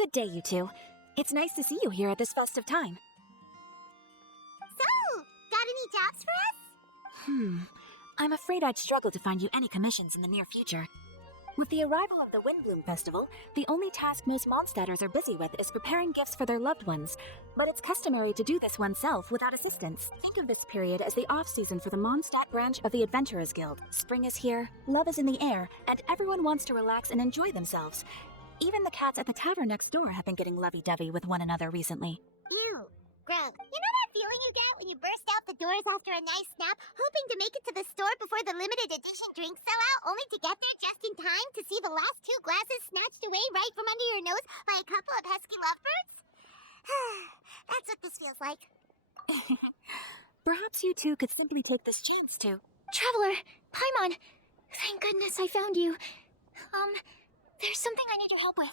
Good day, you two. It's nice to see you here at this festive time. So, got any jobs for us? I'm afraid I'd struggle to find you any commissions in the near future. With the arrival of the Windblume Festival, the only task most Mondstadters are busy with is preparing gifts for their loved ones. But it's customary to do this oneself without assistance. Think of this period as the off-season for the Mondstadt branch of the Adventurers Guild. Spring is here, love is in the air, and everyone wants to relax and enjoy themselves. Even the cats at the tavern next door have been getting lovey-dovey with one another recently. Ew. Grub. You know that feeling you get when you burst out the doors after a nice nap, hoping to make it to the store before the limited edition drinks sell out, only to get there just in time to see the last 2 glasses snatched away right from under your nose by a couple of pesky lovebirds? That's what this feels like. Perhaps you two could simply take this chance to... Traveler! Paimon! Thank goodness I found you. There's something I need your help with.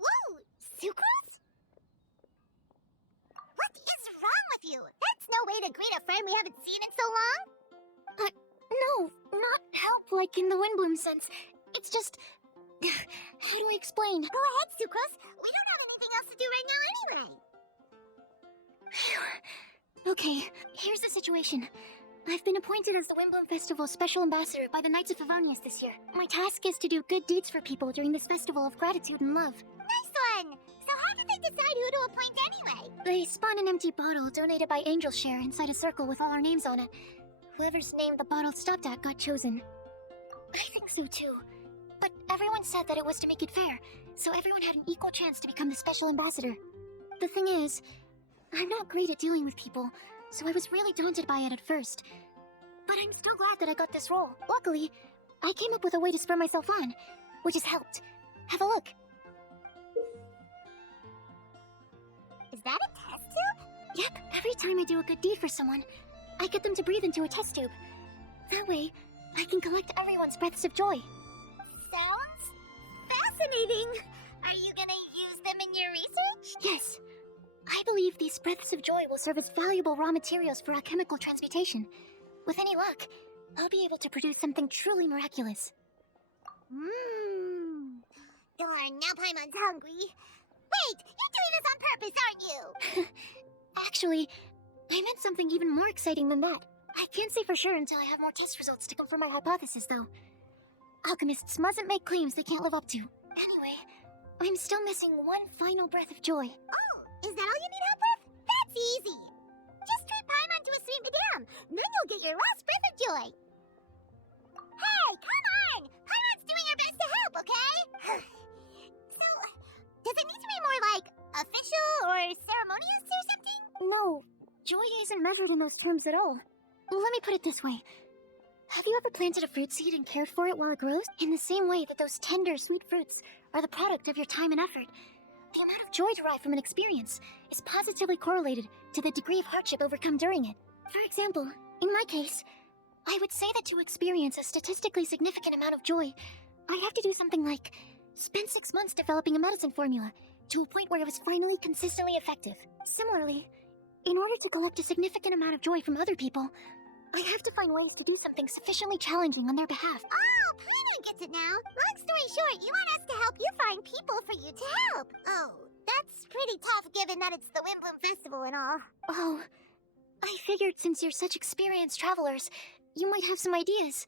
Whoa! Sucrose? What is wrong with you? That's no way to greet a friend we haven't seen in so long. No, not help like in the Windblume sense. It's just... How do I explain? Go ahead, Sucrose. We don't have anything else to do right now anyway. Okay, here's the situation. I've been appointed as the Windblume Festival's special ambassador by the Knights of Favonius this year. My task is to do good deeds for people during this festival of gratitude and love. Nice one! So how did they decide who to appoint anyway? They spun an empty bottle donated by Angel Share inside a circle with all our names on it. Whoever's name the bottle stopped at got chosen. I think so too. But everyone said that it was to make it fair, so everyone had an equal chance to become the special ambassador. The thing is, I'm not great at dealing with people, so I was really daunted by it at first. But I'm still glad that I got this role. Luckily, I came up with a way to spur myself on, which has helped. Have a look. Is that a test tube? Yep, every time I do a good deed for someone, I get them to breathe into a test tube. That way, I can collect everyone's breaths of joy. Sounds fascinating. Are you gonna use them in your research? Yes. I believe these breaths of joy will serve as valuable raw materials for alchemical transmutation. With any luck, I'll be able to produce something truly miraculous. Darn, now Paimon's hungry. Wait, you're doing this on purpose, aren't you? Actually, I meant something even more exciting than that. I can't say for sure until I have more test results to confirm my hypothesis, though. Alchemists mustn't make claims they can't live up to. Anyway, I'm still missing one final breath of joy. Oh, is that all you need help with? That's easy. Just treat Paimon to a sweet madame, then you'll get your last breath of joy. Hey, come on! Paimon's doing her best to help, okay? So, does it need to be more like official or ceremonious or something? No, joy isn't measured in those terms at all. Let me put it this way. Have you ever planted a fruit seed and cared for it while it grows? In the same way that those tender, sweet fruits are the product of your time and effort, the amount of joy derived from an experience is positively correlated to the degree of hardship overcome during it. For example, in my case, I would say that to experience a statistically significant amount of joy, I have to do something like spend 6 months developing a medicine formula to a point where it was finally consistently effective. Similarly, in order to collect a significant amount of joy from other people, I have to find ways to do something sufficiently challenging on their behalf. Oh, Paimon gets it now. Long story short, you want us to help you find people for you to help. Oh, that's pretty tough given that it's the Windblume Festival and all. Oh, I figured since you're such experienced travelers, you might have some ideas.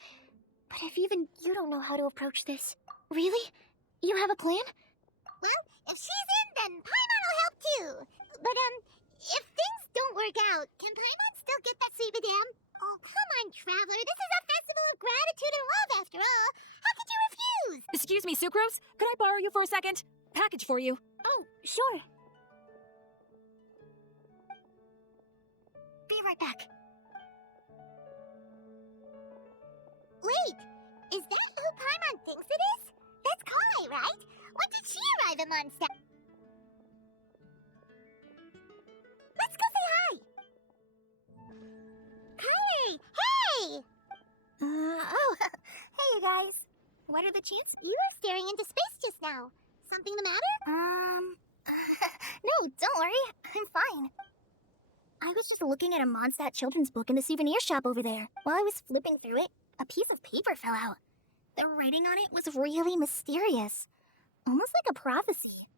But if even you don't know how to approach this... Really? You have a plan? Well, if she's in, then Paimon will help too. But, if things don't work out, can Paimon still get that sweet madame? Oh, come on, Traveler. This is a festival of gratitude and love, after all. How could you refuse? Excuse me, Sucrose? Could I borrow you for a second? Package for you. Oh, sure. Be right back. Wait, is that who Paimon thinks it is? That's Kai, right? When did she arrive at Mondstadt? Let's go say hi! Kai! Hey! Hey you guys. What are the chances? You were staring into space just now. Something the matter? No, don't worry. I'm fine. I was just looking at a Mondstadt children's book in the souvenir shop over there. While I was flipping through it, a piece of paper fell out. The writing on it was really mysterious. Almost like a prophecy.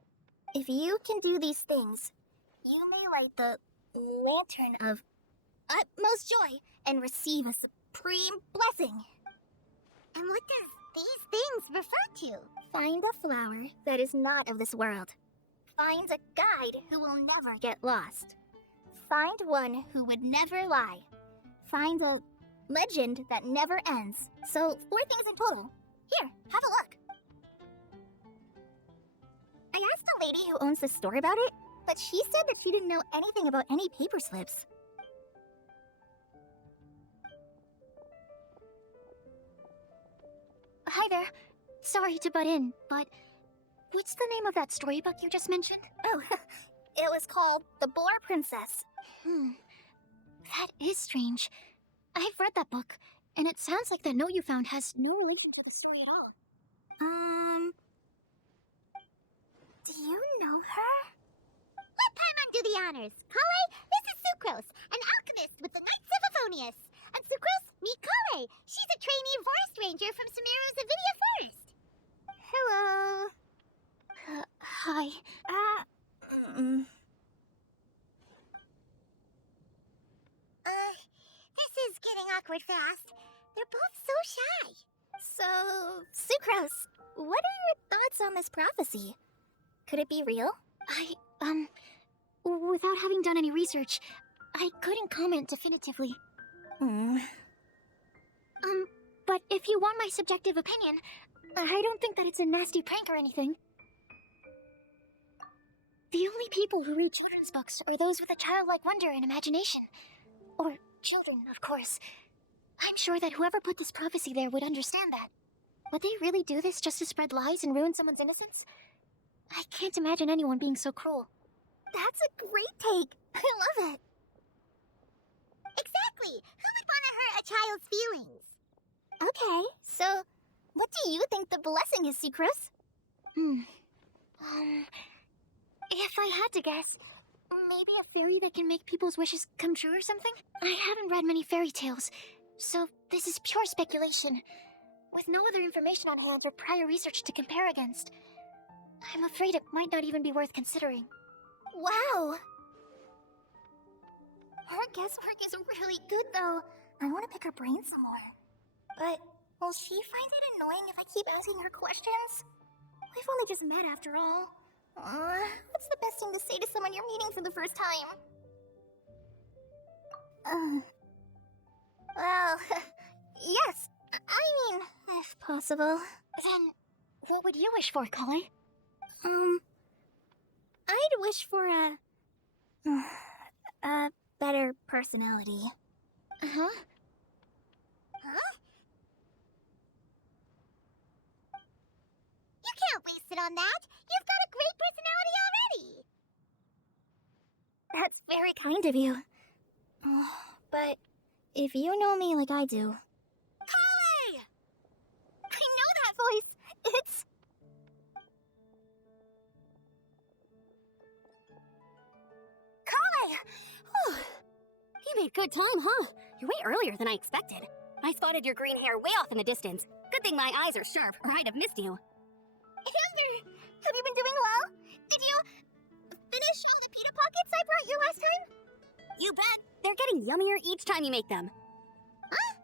If you can do these things, you may light the lantern of utmost joy and receive a supreme blessing. And what does these things refer to? Find a flower that is not of this world. Find a guide who will never get lost. Find one who would never lie. Find a legend that never ends. So, 4 things in total. Here, have a look. I asked the lady who owns the store about it, but she said that she didn't know anything about any paper slips. Hi there. Sorry to butt in, but what's the name of that storybook you just mentioned? Oh, it was called The Boar Princess. That is strange. I've read that book, and it sounds like that note you found has no relation to the story at all. Do you know her? Let Paimon do the honors. Kale, this is Sucrose, an alchemist with the Knights of Favonius. And Sucrose, meet Kale. She's a trainee forest ranger from Sumeru's Avidia Forest. Hello. Hi. This is getting awkward fast. They're both so shy. So, Sucrose, what are your thoughts on this prophecy? Could it be real? Without having done any research, I couldn't comment definitively. But if you want my subjective opinion, I don't think that it's a nasty prank or anything. The only people who read children's books are those with a childlike wonder and imagination. Or children, of course. I'm sure that whoever put this prophecy there would understand that. Would they really do this just to spread lies and ruin someone's innocence? I can't imagine anyone being so cruel. That's a great take. I love it. Exactly. Who would want to hurt a child's feelings? Okay, so what do you think the blessing is, Sucrose? If I had to guess, maybe a fairy that can make people's wishes come true or something? I haven't read many fairy tales, so this is pure speculation, with no other information on hand or prior research to compare against. I'm afraid it might not even be worth considering. Wow! Her guesswork is really good, though. I want to pick her brain some more. But will she find it annoying if I keep asking her questions? We've only just met after all. What's the best thing to say to someone you're meeting for the first time? Well, yes. I mean, if possible. Then, what would you wish for, Kale? I'd wish for a better personality. Uh-huh. Huh? You can't waste it on that. You've got a great personality already. That's very kind of you. But if you know me like I do... Kale! I know that voice. It's... Kale! Whew. You made good time, huh? You're way earlier than I expected. I spotted your green hair way off in the distance. Good thing my eyes are sharp, or I'd have missed you. Amber, have you been doing well? Did you finish all the pita pockets I brought you last time? You bet. They're getting yummier each time you make them. Huh?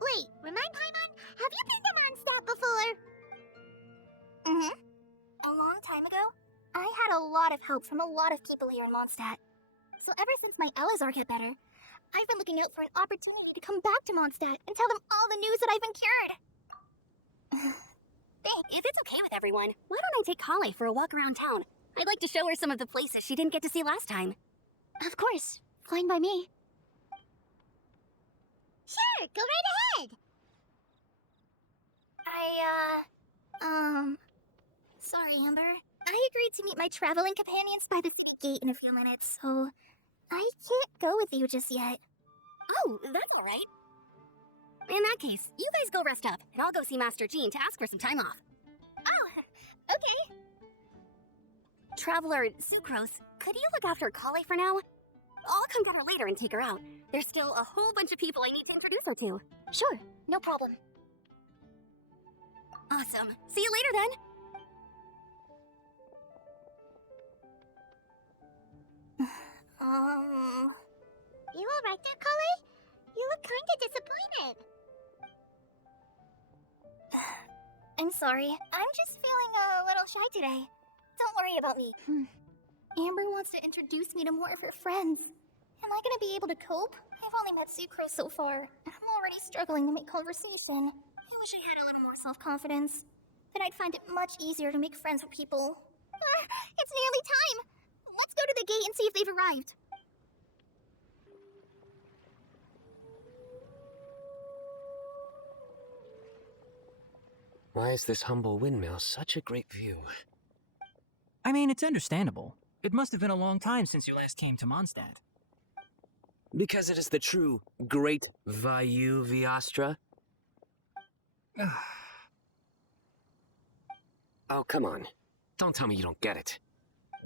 Wait, remind Paimon, have you been to Mondstadt before? A long time ago, I had a lot of help from a lot of people here in Mondstadt. So ever since my Elazar got better, I've been looking out for an opportunity to come back to Mondstadt and tell them all the news that I've been cured. If it's okay with everyone, why don't I take Kale for a walk around town? I'd like to show her some of the places she didn't get to see last time. Of course. Fine by me. Sure, go right ahead. Sorry, Amber. I agreed to meet my traveling companions by the gate in a few minutes, so I can't go with you just yet. Oh, that's all right. In that case, you guys go rest up, and I'll go see Master Jean to ask for some time off. Oh, okay. Traveler Sucrose, could you look after Kale for now? I'll come get her later and take her out. There's still a whole bunch of people I need to introduce her to. Sure, no problem. Awesome. See you later then. there, Kale? You look kinda disappointed. I'm sorry. I'm just feeling a little shy today. Don't worry about me. Amber wants to introduce me to more of her friends. Am I gonna be able to cope? I've only met Sucrose so far, and I'm already struggling to make conversation. I wish I had a little more self-confidence. Then I'd find it much easier to make friends with people. It's nearly time! Let's go to the gate and see if they've arrived. Why is this humble windmill such a great view? I mean, it's understandable. It must have been a long time since you last came to Mondstadt. Because it is the true Great Vayu Viastra? Oh, come on. Don't tell me you don't get it.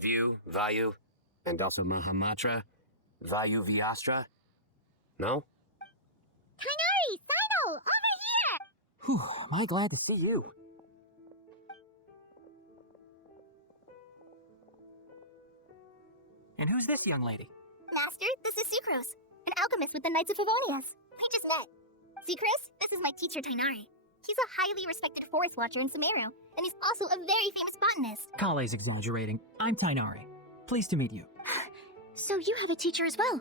View, Vayu, and also Mahamatra, Vayu Viastra? No? Kainari! Sino! Over here! Whew, am I glad to see you. And who's this young lady? Master, this is Sucrose, an alchemist with the Knights of Favonius. We just met. Sucrose, this is my teacher Tainari. He's a highly respected forest watcher in Sumeru, and he's also a very famous botanist. Kale's exaggerating. I'm Tainari. Pleased to meet you. So you have a teacher as well.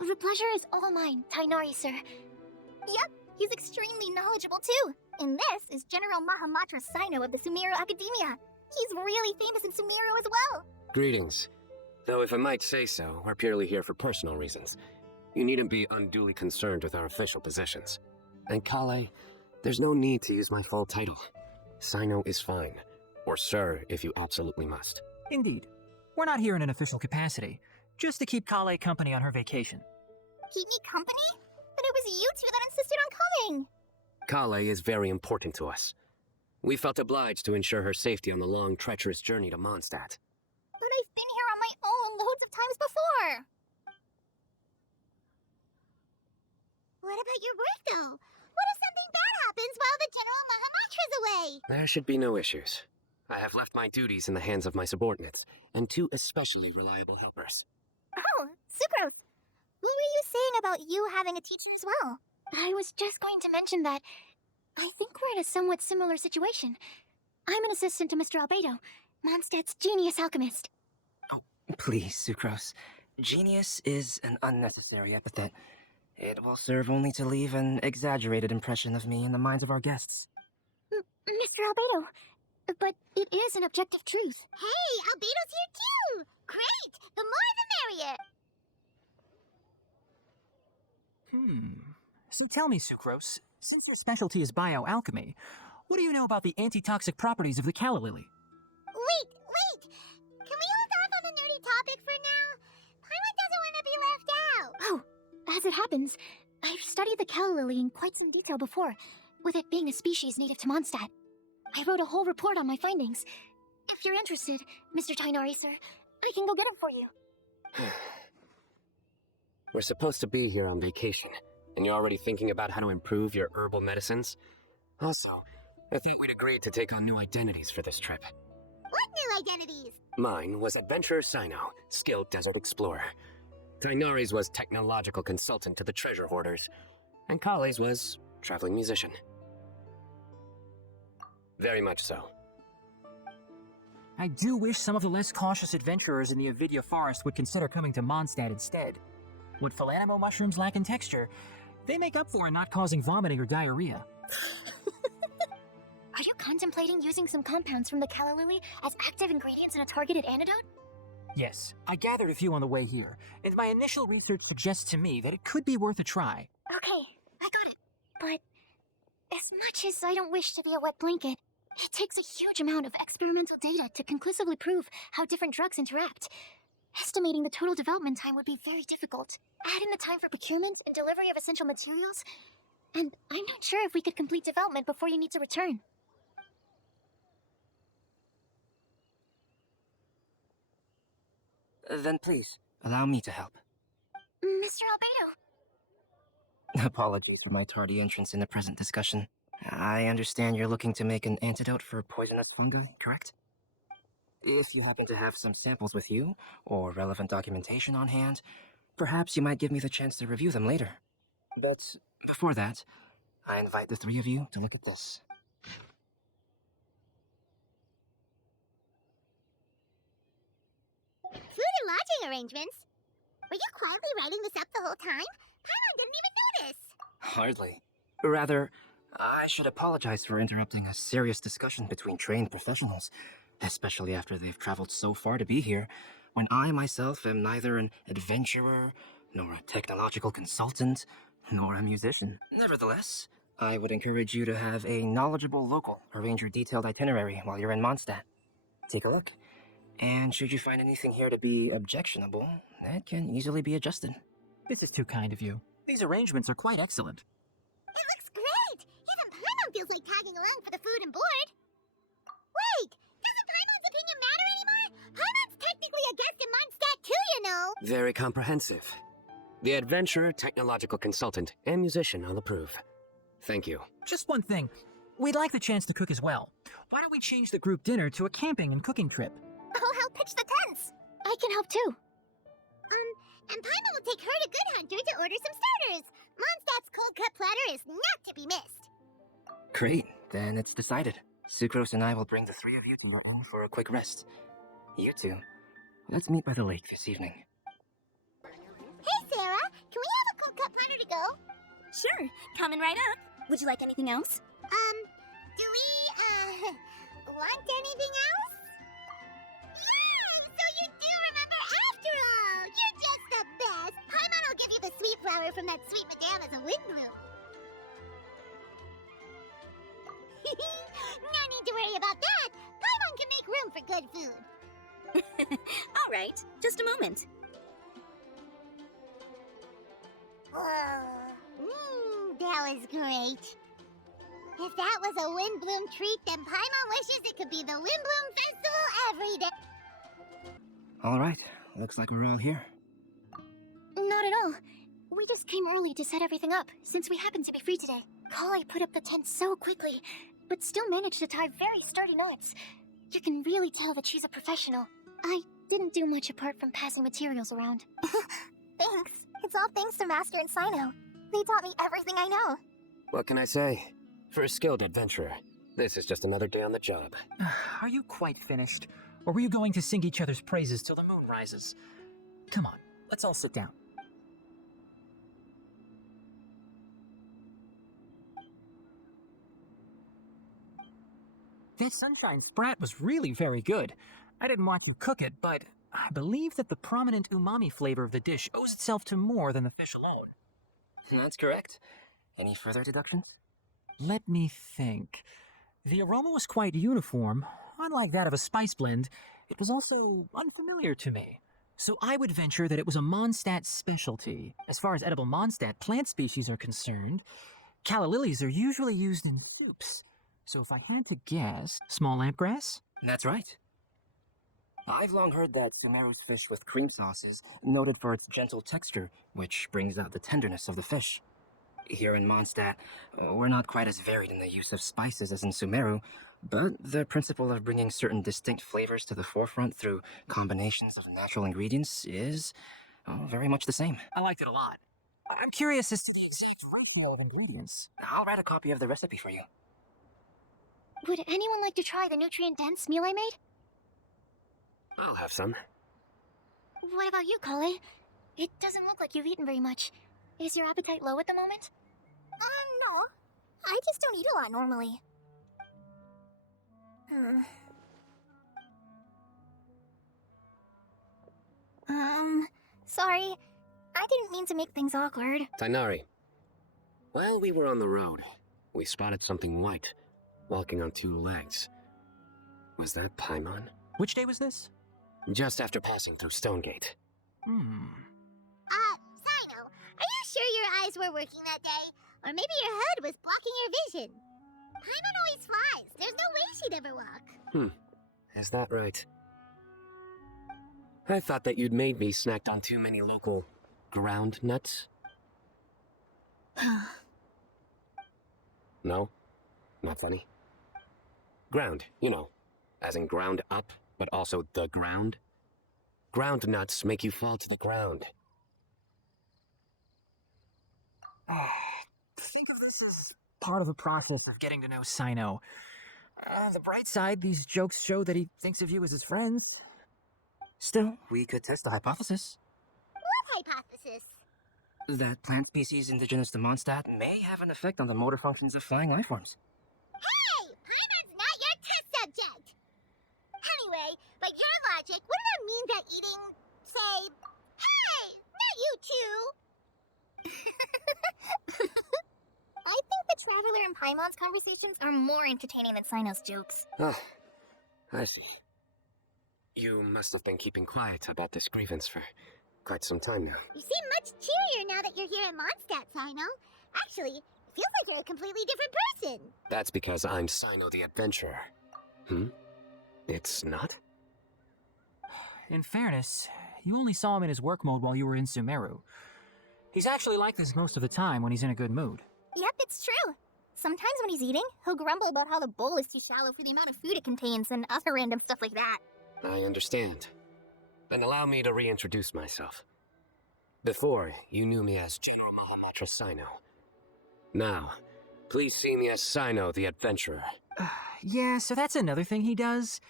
The pleasure is all mine, Tainari, sir. Yep, he's extremely knowledgeable too. And this is General Mahamatra Sino of the Sumeru Academia. He's really famous in Sumeru as well. Greetings. Though if I might say so, we're purely here for personal reasons. You needn't be unduly concerned with our official positions. And Kale, there's no need to use my full title. Sino is fine. Or sir, if you absolutely must. Indeed. We're not here in an official capacity, just to keep Kale company on her vacation. Keep me company? But it was you two that insisted on coming. Kale is very important to us. We felt obliged to ensure her safety on the long, treacherous journey to Mondstadt. But I've been here on my own loads of times before. What about your work, though? What if something bad happens while the General Mahamatra's away? There should be no issues. I have left my duties in the hands of my subordinates, and 2 especially reliable helpers. Oh, Sucrose. What were you saying about you having a teacher as well? I was just going to mention that I think we're in a somewhat similar situation. I'm an assistant to Mr. Albedo, Mondstadt's genius alchemist. Please, Sucrose. Genius is an unnecessary epithet. It will serve only to leave an exaggerated impression of me in the minds of our guests. Mr. Albedo, but it is an objective truth. Hey, Albedo's here too! Great! The more the merrier! So tell me, Sucrose, since your specialty is bioalchemy, what do you know about the antitoxic properties of the calla lily? Wait! Can we hold off on the nerdy topic for now? Paimon doesn't want to be left out! Oh, as it happens, I've studied the calla lily in quite some detail before, with it being a species native to Mondstadt. I wrote a whole report on my findings. If you're interested, Mr. Tainari, sir, I can go get it for you. We're supposed to be here on vacation, and you're already thinking about how to improve your herbal medicines? Also, I think we'd agreed to take on new identities for this trip. What new identities? Mine was Adventurer Sino, skilled desert explorer. Tainari's was technological consultant to the treasure hoarders, and Kale's was traveling musician. Very much so. I do wish some of the less cautious adventurers in the Avidya forest would consider coming to Mondstadt instead. What Philanimo mushrooms lack in texture, they make up for in not causing vomiting or diarrhea. Are you contemplating using some compounds from the calla lily as active ingredients in a targeted antidote? Yes, I gathered a few on the way here, and my initial research suggests to me that it could be worth a try. Okay, I got it. But as much as I don't wish to be a wet blanket, it takes a huge amount of experimental data to conclusively prove how different drugs interact. Estimating the total development time would be very difficult. Add in the time for procurement and delivery of essential materials, and I'm not sure if we could complete development before you need to return. Then please, allow me to help. Mr. Albedo! Apologies for my tardy entrance in the present discussion. I understand you're looking to make an antidote for poisonous fungi, correct? If you happen to have some samples with you, or relevant documentation on hand, Perhaps you might give me the chance to review them later. But before that, I invite the three of you to look at this. Food and lodging arrangements? Were you quietly writing this up the whole time? Paimon didn't even notice. Hardly. Rather, I should apologize for interrupting a serious discussion between trained professionals, especially after they've traveled so far to be here, when I myself am neither an adventurer, nor a technological consultant, nor a musician. Nevertheless, I would encourage you to have a knowledgeable local arrange your detailed itinerary while you're in Mondstadt. Take a look, and should you find anything here to be objectionable, that can easily be adjusted. This is too kind of you. These arrangements are quite excellent. It looks great! Even Paimon feels like tagging along for the food and board. Wait! Doesn't Paimon's opinion matter anymore? Paimon's technically a guest in Mondstadt too, you know! Very comprehensive. The adventurer, technological consultant, and musician all approve. Thank you. Just one thing. We'd like the chance to cook as well. Why don't we change the group dinner to a camping and cooking trip? I'll help pitch the tents! I can help too. And Paimon will take her to Good Hunter to order some starters. Mondstadt's cold-cut platter is not to be missed. Great, then it's decided. Sucrose and I will bring the three of you to your inn for a quick rest. You two, let's meet by the lake this evening. Hey, Sarah! Can we have a cold-cut platter to go? Sure, coming right up. Would you like anything else? Do we, want anything else? Yeah! So you do remember after all! You're just the best! Paimon will give you the sweet flower from that sweet madame as a Windblume. No need to worry about that! Paimon can make room for good food. All right, just a moment. That was great. If that was a Windblume treat, then Paimon wishes it could be the Windblume Festival every day. All right, looks like we're all here. Not at all. We just came early to set everything up, since we happen to be free today. Kali put up the tent so quickly, but still managed to tie very sturdy knots. You can really tell that she's a professional. I didn't do much apart from passing materials around. Thanks. It's all thanks to Master and Sino. They taught me everything I know. What can I say? For a skilled adventurer, this is just another day on the job. Are you quite finished? Or were you going to sing each other's praises till the moon rises? Come on, let's all sit down. That sunshine sprat was really very good. I didn't want to cook it, but I believe that the prominent umami flavor of the dish owes itself to more than the fish alone. That's correct. Any further deductions? Let me think. The aroma was quite uniform. Unlike that of a spice blend, it was also unfamiliar to me. So I would venture that it was a Mondstadt specialty. As far as edible Mondstadt plant species are concerned, calla lilies are usually used in soups. So if I had to guess, small lampgrass? That's right. I've long heard that Sumeru's fish with cream sauce is noted for its gentle texture, which brings out the tenderness of the fish. Here in Mondstadt, we're not quite as varied in the use of spices as in Sumeru, but the principle of bringing certain distinct flavors to the forefront through combinations of natural ingredients is very much the same. I liked it a lot. I'm curious as to the exact ratio of ingredients. I'll write a copy of the recipe for you. Would anyone like to try the nutrient-dense meal I made? I'll have some. What about you, Kali? It doesn't look like you've eaten very much. Is your appetite low at the moment? No. I just don't eat a lot normally. Sorry. I didn't mean to make things awkward. Tainari. While we were on the road, we spotted something white, walking on two legs. Was that Paimon? Which day was this? Just after passing through Stonegate. Sino, are you sure your eyes were working that day? Or maybe your hood was blocking your vision? Paimon always flies. There's no way she'd ever walk. Is that right? I thought that you'd made me snacked on too many local ground nuts. No? Not funny? Ground, you know, as in ground up, but also the ground. Ground nuts make you fall to the ground. Think of this as part of the process of getting to know Sino. The bright side, these jokes show that he thinks of you as his friends. Still, we could test the hypothesis What hypothesis? that plant species indigenous to Mondstadt may have an effect on the motor functions of flying life forms. Hey! Paimon's not your test subject! Anyway, by your logic, wouldn't that mean that eating, say... Hey! Not you two! I think the Traveler and Paimon's conversations are more entertaining than Sino's jokes. Oh, I see. You must have been keeping quiet about this grievance for quite some time now. You seem much cheerier now that you're here at Mondstadt, Sino. Actually, it feels like you're a completely different person. That's because I'm Sino the Adventurer. It's not? In fairness, you only saw him in his work mode while you were in Sumeru. He's actually like this most of the time when he's in a good mood. Yep, it's true. Sometimes when he's eating, he'll grumble about how the bowl is too shallow for the amount of food it contains and other random stuff like that. I understand. Then allow me to reintroduce myself. Before, you knew me as General Mahamatra Sino. Now, please see me as Sino the Adventurer. Yeah, so that's another thing he does.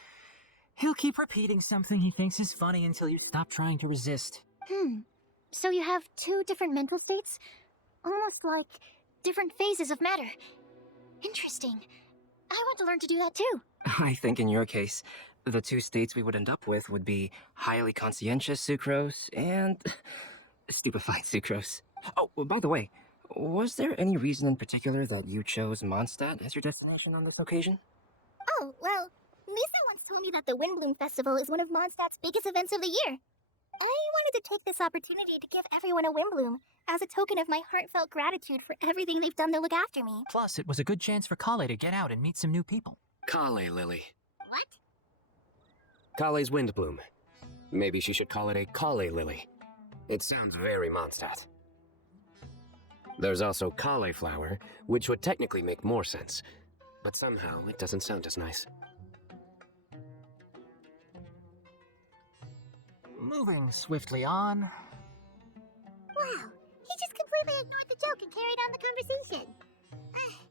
He'll keep repeating something he thinks is funny until you stop trying to resist. So you have two different mental states? Almost like different phases of matter. Interesting. I want to learn to do that too. I think in your case, the two states we would end up with would be highly conscientious sucrose and stupefied sucrose. Oh, by the way, was there any reason in particular that you chose Mondstadt as your destination on this occasion? Oh, well, Lisa once told me that the Windblume Festival is one of Mondstadt's biggest events of the year. I wanted to take this opportunity to give everyone a Windblume as a token of my heartfelt gratitude for everything they've done to look after me. Plus, it was a good chance for Kale to get out and meet some new people. Kale Lily. What? Kale's Windblume. Maybe she should call it a Kale Lily. It sounds very Mondstadt. There's also cauliflower, which would technically make more sense, but somehow it doesn't sound as nice. Moving swiftly on. Wow, he just completely ignored the joke and carried on the conversation.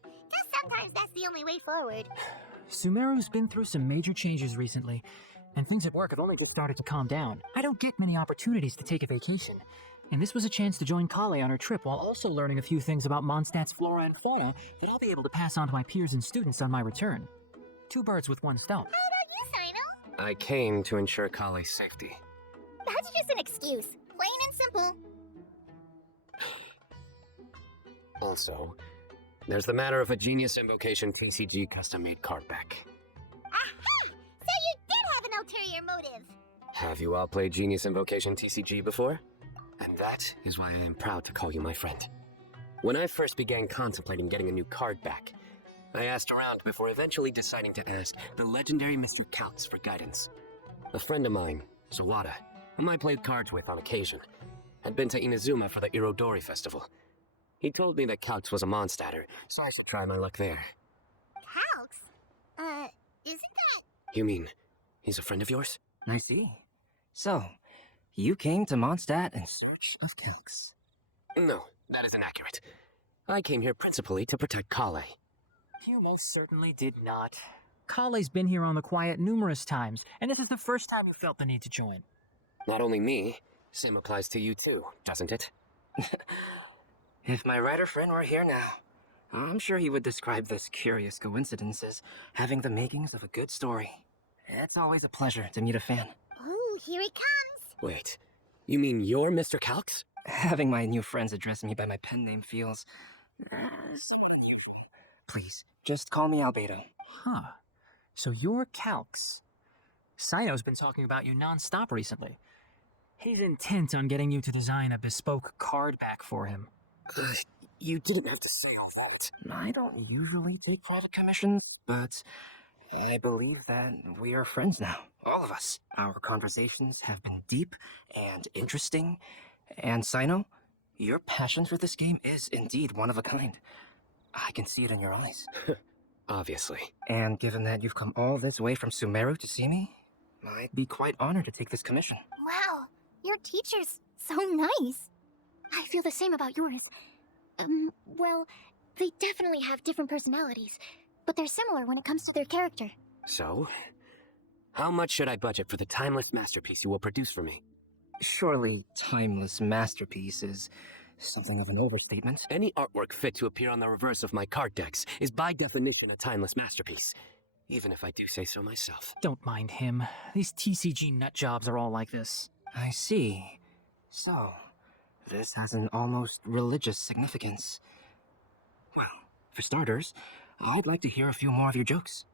Guess sometimes that's the only way forward. Sumeru's been through some major changes recently, and things at work have only just started to calm down. I don't get many opportunities to take a vacation, and this was a chance to join Kale on her trip while also learning a few things about Mondstadt's flora and fauna that I'll be able to pass on to my peers and students on my return. Two birds with one stone. How about you, Sino? I came to ensure Kale's safety. That's just an excuse. Plain and simple. Also, there's the matter of a Genius Invocation TCG custom-made card back. Aha! So you did have an ulterior motive. Have you all played Genius Invocation TCG before? And that is why I am proud to call you my friend. When I first began contemplating getting a new card back, I asked around before eventually deciding to ask the legendary Mr. Counts for guidance. A friend of mine, Sawada, whom I played cards with on occasion, had been to Inazuma for the Irodori festival. He told me that Calx was a Mondstadter, so I should try my luck there. Calx? Isn't that... You mean, he's a friend of yours? I see. So, you came to Mondstadt in search of Calx. No, that is inaccurate. I came here principally to protect Kale. You most certainly did not. Kale's been here on the quiet numerous times, and this is the first time you felt the need to join. Not only me, same applies to you too, doesn't it? If my writer friend were here now, I'm sure he would describe this curious coincidence as having the makings of a good story. It's always a pleasure to meet a fan. Oh, here he comes. Wait, you mean you're Mr. Calx? Having my new friends address me by my pen name feels somewhat unusual. Please, just call me Albedo. Huh. So you're Calx. Sino's been talking about you non-stop recently. He's intent on getting you to design a bespoke card back for him. You didn't have to say all that. I don't usually take private commissions, but I believe that we are friends now. All of us. Our conversations have been deep and interesting. And Sino, your passion for this game is indeed one of a kind. I can see it in your eyes. Obviously. And given that you've come all this way from Sumeru to see me, I'd be quite honored to take this commission. Wow, your teacher's so nice. I feel the same about yours. Well, they definitely have different personalities, but they're similar when it comes to their character. So, how much should I budget for the timeless masterpiece you will produce for me? Surely, timeless masterpiece is something of an overstatement. Any artwork fit to appear on the reverse of my card decks is by definition a timeless masterpiece, even if I do say so myself. Don't mind him. These TCG nutjobs are all like this. I see. So, this has an almost religious significance. Well, for starters, I'd like to hear a few more of your jokes.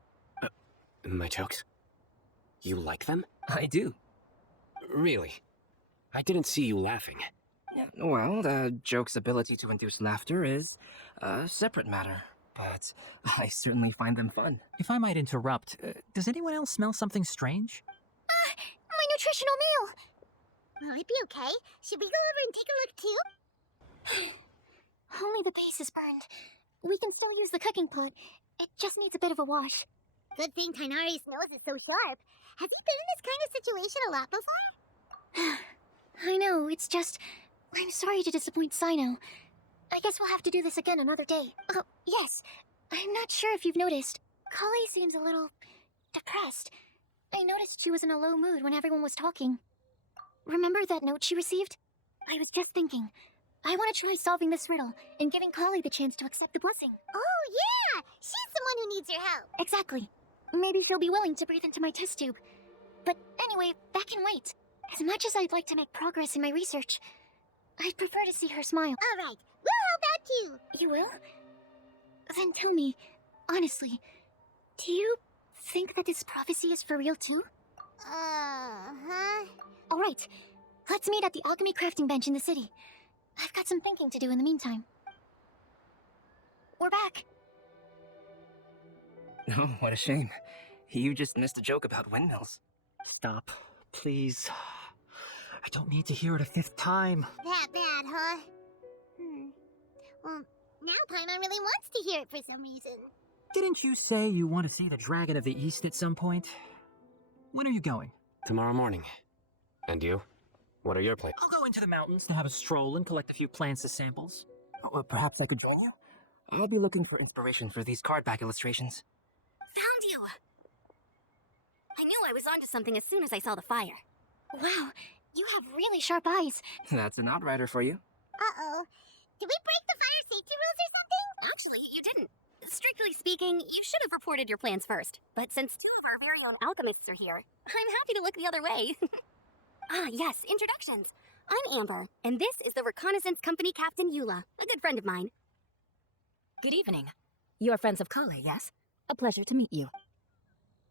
My jokes? You like them? I do. Really? I didn't see you laughing. Yeah, well, the joke's ability to induce laughter is a separate matter, but I certainly find them fun. If I might interrupt, does anyone else smell something strange? My nutritional meal! Will it be okay? Should we go over and take a look too? Only the base is burned. We can still use the cooking pot. It just needs a bit of a wash. Good thing Tainari's nose is so sharp. Have you been in this kind of situation a lot before? I know, it's just... I'm sorry to disappoint Sino. I guess we'll have to do this again another day. Oh, yes. I'm not sure if you've noticed. Kali seems a little... depressed. I noticed she was in a low mood when everyone was talking. Remember that note she received? I was just thinking. I want to try solving this riddle and giving Kali the chance to accept the blessing. Oh, yeah! She's the one who needs your help. Exactly. Maybe she'll be willing to breathe into my test tube. But anyway, that can wait. As much as I'd like to make progress in my research, I'd prefer to see her smile. All right. We'll help out too. You will? Then tell me, honestly, do you think that this prophecy is for real too? Uh-huh. Alright, let's meet at the alchemy crafting bench in the city. I've got some thinking to do in the meantime. We're back. Oh, what a shame. You just missed a joke about windmills. Stop, please. I don't need to hear it a fifth time. That bad, huh? Well, now Paimon really wants to hear it for some reason. Didn't you say you want to see the Dragon of the East at some point? When are you going? Tomorrow morning. And you? What are your plans? I'll go into the mountains to have a stroll and collect a few plants as samples. Well, perhaps I could join you? I'll be looking for inspiration for these card back illustrations. Found you! I knew I was onto something as soon as I saw the fire. Wow, you have really sharp eyes. That's an outrider for you. Uh-oh. Did we break the fire safety rules or something? Actually, you didn't. Strictly speaking, you should have reported your plans first. But since two of our very own alchemists are here, I'm happy to look the other way. Yes, introductions. I'm Amber, and this is the Reconnaissance Company Captain Eula, a good friend of mine. Good evening. You are friends of Kale, yes? A pleasure to meet you.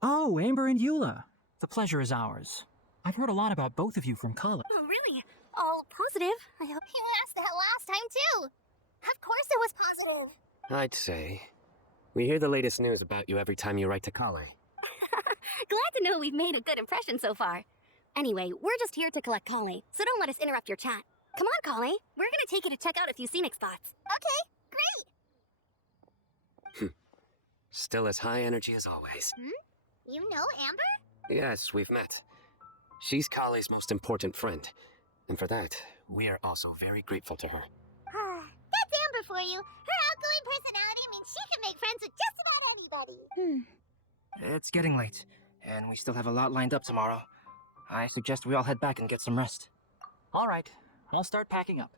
Oh, Amber and Eula. The pleasure is ours. I've heard a lot about both of you from Kala. Oh, really? All positive, I hope. You asked that last time, too. Of course it was positive. I'd say. We hear the latest news about you every time you write to Kale. Glad to know we've made a good impression so far. Anyway, we're just here to collect Kale, so don't let us interrupt your chat. Come on, Kale. We're gonna take you to check out a few scenic spots. Okay, great. Still as high energy as always. You know Amber? Yes, we've met. She's Kale's most important friend. And for that, we are also very grateful to her. That's Amber for you. Her outgoing personality means she can make friends with just about anybody. It's getting late, and we still have a lot lined up tomorrow. I suggest we all head back and get some rest. All right, I'll start packing up.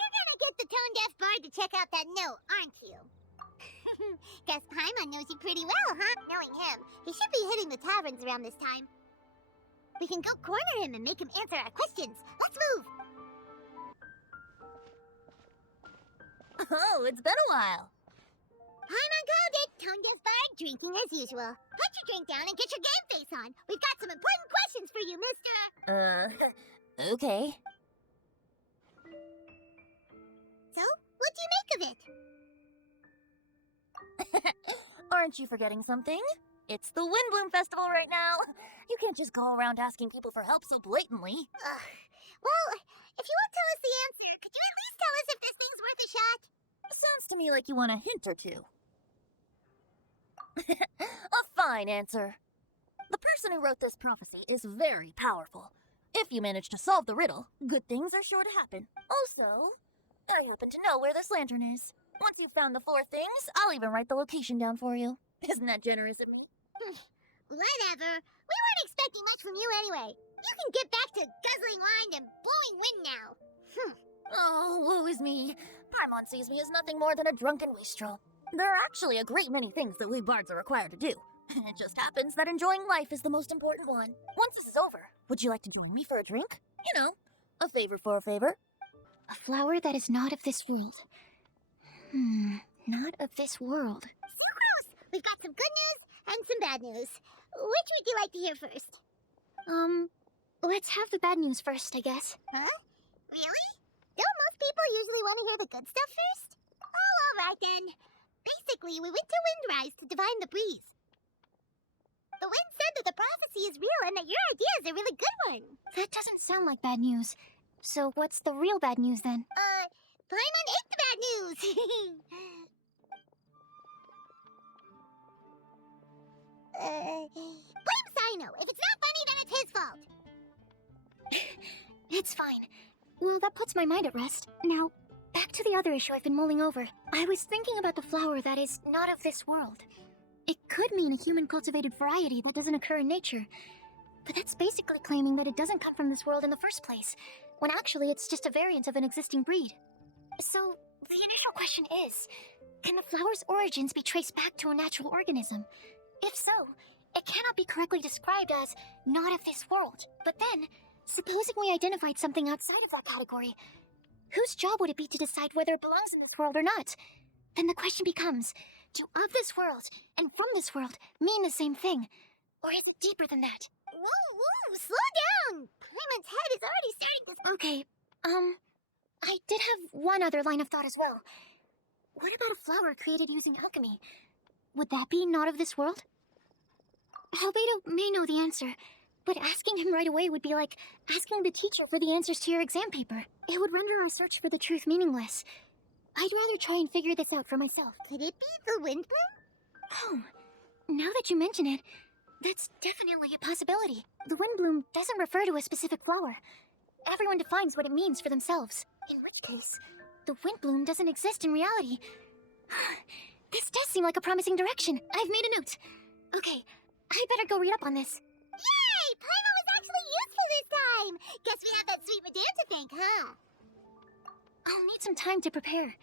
You're gonna get the tone-deaf bard to check out that note, aren't you? Guess Paimon knows you pretty well, huh? Knowing him, he should be hitting the taverns around this time. We can go corner him and make him answer our questions. Let's move! Oh, it's been a while. Paimon called it! Tone-deaf bard, drinking as usual. Put your drink down and get your game face on. We've got some important questions for you, mister! Okay. So, what do you make of it? Aren't you forgetting something? It's the Windblume Festival right now. You can't just go around asking people for help so blatantly. Well, if you won't tell us the answer, could you at least tell us if this thing's worth a shot? Sounds to me like you want a hint or two. A fine answer. The person who wrote this prophecy is very powerful. If you manage to solve the riddle, good things are sure to happen. Also, I happen to know where this lantern is. Once you've found the 4 things, I'll even write the location down for you. Isn't that generous of me? Whatever. We weren't expecting much from you anyway. You can get back to guzzling wine and blowing wind now. Oh, woe is me. Paimon sees me as nothing more than a drunken wastrel. There are actually a great many things that we bards are required to do. It just happens that enjoying life is the most important one. Once this is over, would you like to join me for a drink? You know, a favor for a favor. A flower that is not of this world. Not of this world. So close! We've got some good news and some bad news. Which would you like to hear first? Let's have the bad news first, I guess. Huh? Really? Don't most people usually want to hear the good stuff first? Oh, alright then. Basically, we went to Windrise to divine the breeze. The wind said that the prophecy is real and that your idea is a really good one. That doesn't sound like bad news. So what's the real bad news then? Paimon is the bad news! Blame Sino. If it's not funny, then it's his fault. It's fine. Well, that puts my mind at rest. Now, back to the other issue I've been mulling over. I was thinking about the flower that is not of this world. It could mean a human-cultivated variety that doesn't occur in nature. But that's basically claiming that it doesn't come from this world in the first place, when actually it's just a variant of an existing breed. So, the initial question is, can the flower's origins be traced back to a natural organism? If so, it cannot be correctly described as not of this world. But then, supposing we identified something outside of that category, whose job would it be to decide whether it belongs in this world or not? Then the question becomes, do of this world and from this world mean the same thing? Or is it deeper than that? Whoa, slow down! Paimon's head is already starting to... Okay, I did have one other line of thought as well. What about a flower created using alchemy? Would that be not of this world? Albedo may know the answer, but asking him right away would be like asking the teacher for the answers to your exam paper. It would render our search for the truth meaningless. I'd rather try and figure this out for myself. Could it be the Windblume? Oh, now that you mention it, that's definitely a possibility. The Windblume doesn't refer to a specific flower. Everyone defines what it means for themselves. In which case, the Windblume doesn't exist in reality. This does seem like a promising direction. I've made a note. Okay, I better go read up on this. Yay! Paimon was actually useful this time! Guess we have that sweet madame to thank, huh? I'll need some time to prepare.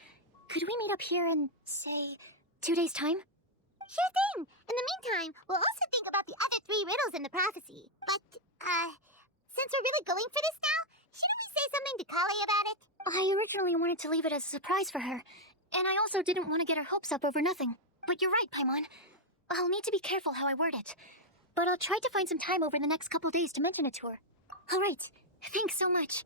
Could we meet up here in, say, 2 days' time? Sure thing! In the meantime, we'll also think about the other 3 riddles in the prophecy. But, since we're really going for this now, shouldn't we say something to Kale about it? I originally wanted to leave it as a surprise for her, and I also didn't want to get her hopes up over nothing. But you're right, Paimon. I'll need to be careful how I word it. But I'll try to find some time over the next couple days to mention it to her. All right. Thanks so much.